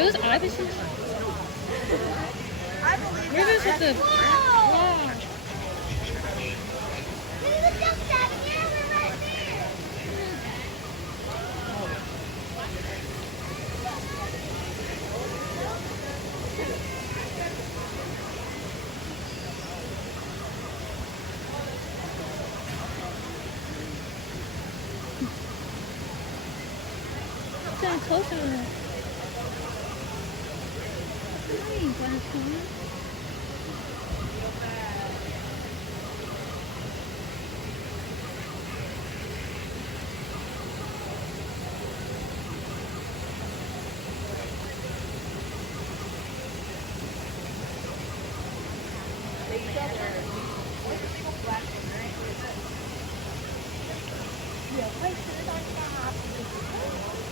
Who's Iverson? I believe Where is that. it? Wow. It's getting closer to her. Hi, Blackstone. Yeah, I should have done that.